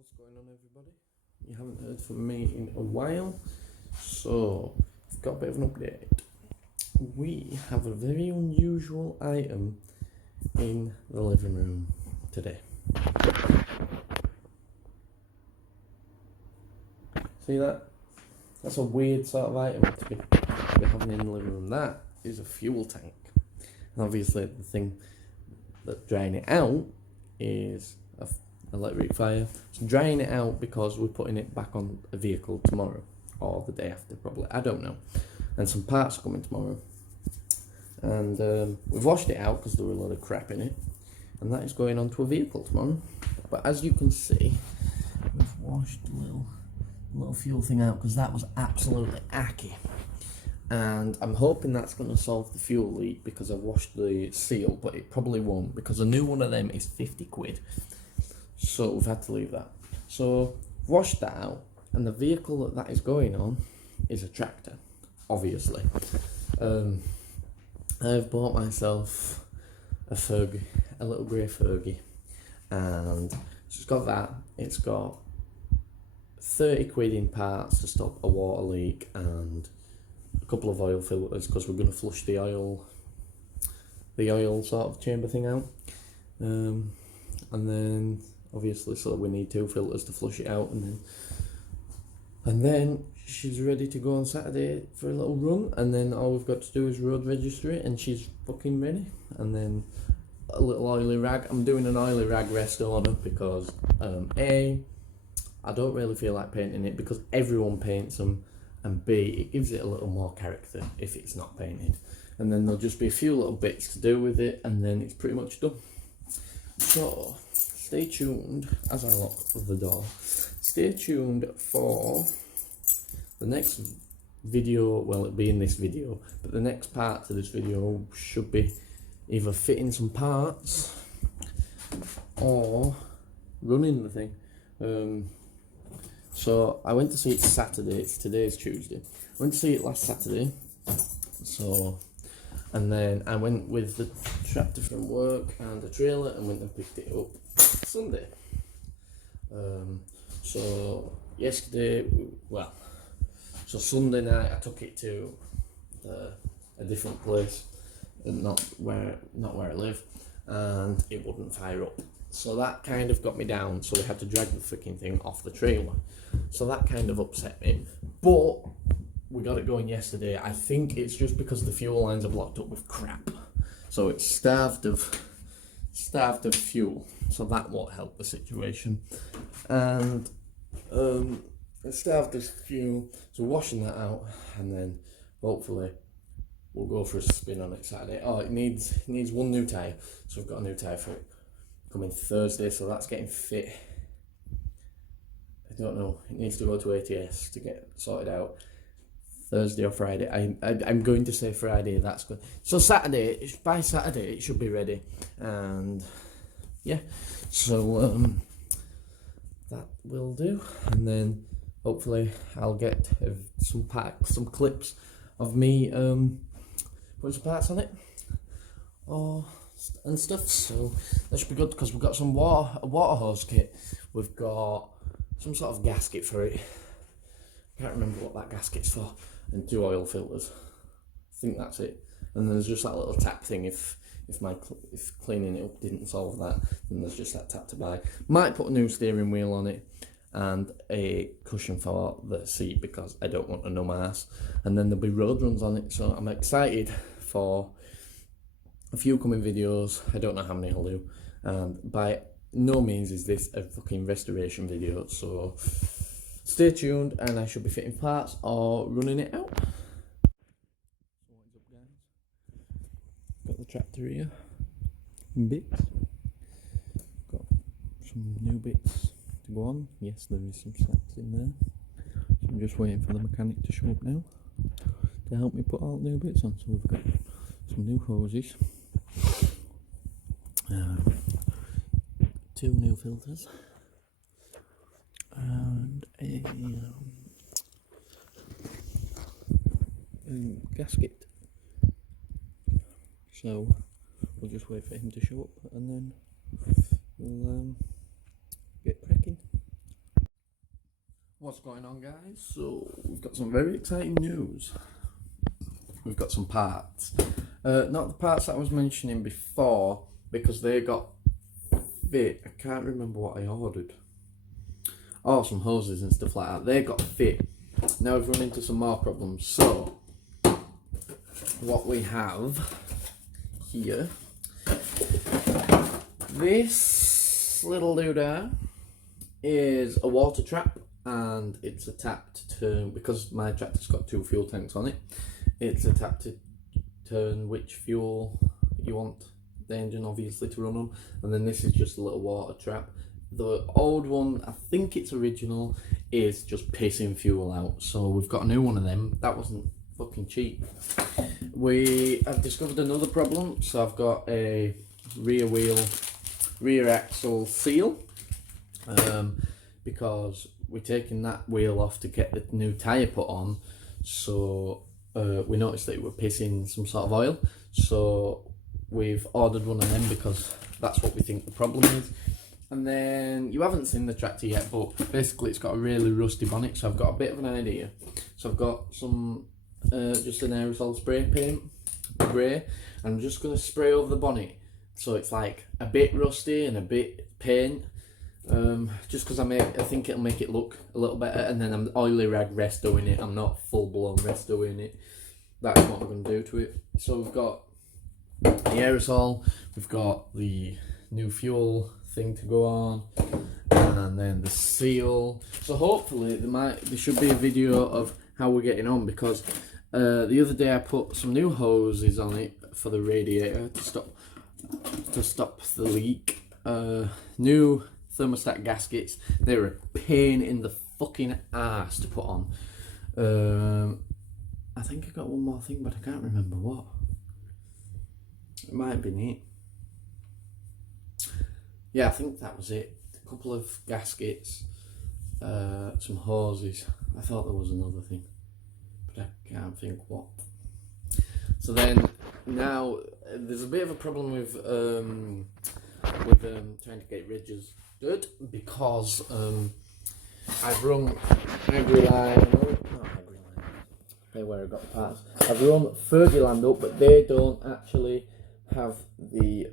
What's going on, everybody? You haven't heard from me in a while, so I've got a bit of an update. We have a very unusual item in the living room today. See that? That's a weird sort of item to be having in the living room. That is a fuel tank. And obviously the thing that's drying it out is a electric fire. It's drying it out because we're putting it back on a vehicle tomorrow or the day after, probably. I don't know. And some parts are coming tomorrow. And we've washed it out because there were a lot of crap in it, and that is going onto a vehicle tomorrow. But as you can see, we've washed the little fuel thing out because that was absolutely acky. And I'm hoping that's going to solve the fuel leak because I've washed the seal, but it probably won't because a new one of them is 50 quid. So we've had to leave that. So washed that out, and the vehicle that is going on is a tractor, obviously. I've bought myself a fegie, a little grey fegie, and it's got that. It's got 30 quid in parts to stop a water leak and a couple of oil filters because we're going to flush the oil sort of chamber thing out. And then obviously, so we need 2 filters to flush it out, and then she's ready to go on Saturday for a little run, and then all we've got to do is road register it, and she's fucking ready. And then a little oily rag. I'm doing an oily rag resto on her because A, I don't really feel like painting it because everyone paints them, and B, it gives it a little more character if it's not painted. And then there'll just be a few little bits to do with it, and then it's pretty much done. So stay tuned as I lock the door. Stay tuned for the next video. Well, it'll be in this video, but the next part to this video should be either fitting some parts or running the thing. So I went to see it Saturday. Today's Tuesday. I went to see it last Saturday. And then I went with the tractor from work and the trailer and went and picked it up Sunday. So yesterday, so Sunday night I took it to a different place, not where I live, and it wouldn't fire up. So that kind of got me down. So we had to drag the freaking thing off the trailer. So that kind of upset me. But we got it going yesterday. I think it's just because the fuel lines are blocked up with crap. So it's starved of fuel. So that won't help the situation. And it's starved of fuel. So washing that out, and then hopefully we'll go for a spin on it Saturday. Oh, it needs one new tyre. So I've got a new tyre for it coming Thursday. So that's getting fit. I don't know. It needs to go to ATS to get sorted out. Thursday or Friday. I'm going to say Friday. That's good. So by Saturday it should be ready, and yeah. So that will do, and then hopefully I'll get some clips of me putting some parts on it, and stuff. So that should be good because we've got a water hose kit. We've got some sort of gasket for it. I can't remember what that gasket's for. And 2 oil filters. I think that's it. And there's just that little tap thing if cleaning it up didn't solve that, then there's just that tap to buy. Might put a new steering wheel on it and a cushion for the seat because I don't want a numb ass. And then there'll be road runs on it, so I'm excited for a few coming videos. I don't know how many I'll do. And by no means is this a fucking restoration video, so stay tuned, and I should be fitting parts or running it out. So what's up, guys? Got the tractor here. Bits. Got some new bits to go on. Yes, there is some snaps in there. So I'm just waiting for the mechanic to show up now to help me put all the new bits on. So we've got some new hoses, 2 new filters, and a gasket. So we'll just wait for him to show up, and then we'll get cracking. What's going on, guys? So we've got some very exciting news. We've got some parts, not the parts that I was mentioning before, because they got fit. I can't remember what I ordered. Oh, some hoses and stuff like that. They got fit. Now we've run into some more problems. So what we have here, this little doodah is a water trap, and it's a tap to turn, because my tractor's got 2 fuel tanks on it. It's a tap to turn which fuel you want the engine obviously to run on, and then this is just a little water trap. The old one, I think it's original, is just pissing fuel out, so we've got a new one of them. That wasn't fucking cheap. I've discovered another problem, so I've got a rear axle seal, because we're taking that wheel off to get the new tyre put on, so we noticed that it were pissing some sort of oil, so we've ordered one of them because that's what we think the problem is. And then, you haven't seen the tractor yet, but basically it's got a really rusty bonnet, so I've got a bit of an idea. So I've got some just an aerosol spray paint, grey, and I'm just going to spray over the bonnet so it's like a bit rusty and a bit paint, just because I think it'll make it look a little better. And then I'm oily Rag Resto in it. I'm not full blown Resto in it. That's what I'm going to do to it. So we've got the aerosol, we've got the new fuel thing to go on, and then the seal. So hopefully there should be a video of how we're getting on, because the other day I put some new hoses on it for the radiator to stop the leak. New thermostat gaskets. They're a pain in the fucking ass to put on. I think I got one more thing, but I can't remember what. It might have been it. Yeah, I think that was it. A couple of gaskets, some hoses. I thought there was another thing, but I can't think what. So then, now there's a bit of a problem with trying to get registered, because I've run where I got the parts. I've run Fergie up, but they don't actually have the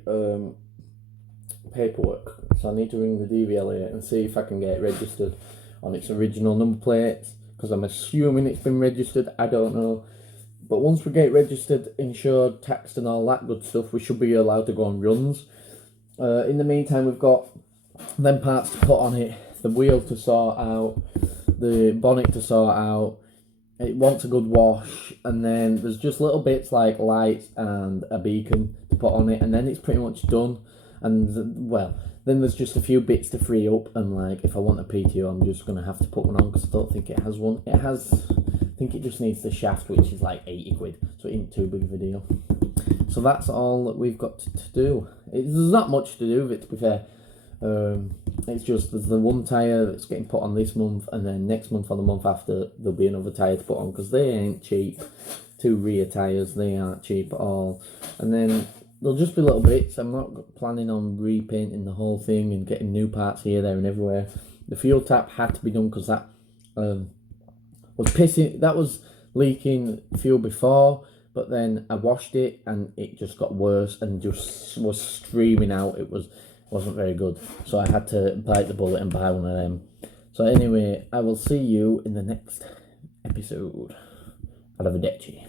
paperwork, so I need to ring the DVLA and see if I can get it registered on its original number plates, because I'm assuming it's been registered. I don't know, but once we get it registered, insured, taxed and all that good stuff, we should be allowed to go on runs. In the meantime, we've got them parts to put on it, the wheel to sort out, the bonnet to sort out. It wants a good wash, and then there's just little bits like lights and a beacon to put on it, and then it's pretty much done. And well, then there's just a few bits to free up, and like if I want a PTO, I'm just gonna have to put one on, because I don't think it has one. It has, I think it just needs the shaft, which is like 80 quid, so it ain't too big of a deal. So that's all that we've got to do. There's not much to do with it, to be fair. It's just there's the one tyre that's getting put on this month, and then next month or the month after there'll be another tyre to put on, because they ain't cheap. 2 rear tyres, they aren't cheap at all. And then there'll just be little bits. I'm not planning on repainting the whole thing and getting new parts here, there and everywhere. The fuel tap had to be done, because that was pissing. That was leaking fuel before, but then I washed it and it just got worse and just was streaming out. Wasn't very good, so I had to bite the bullet and buy one of them. So anyway, I will see you in the next episode. Arrivederci.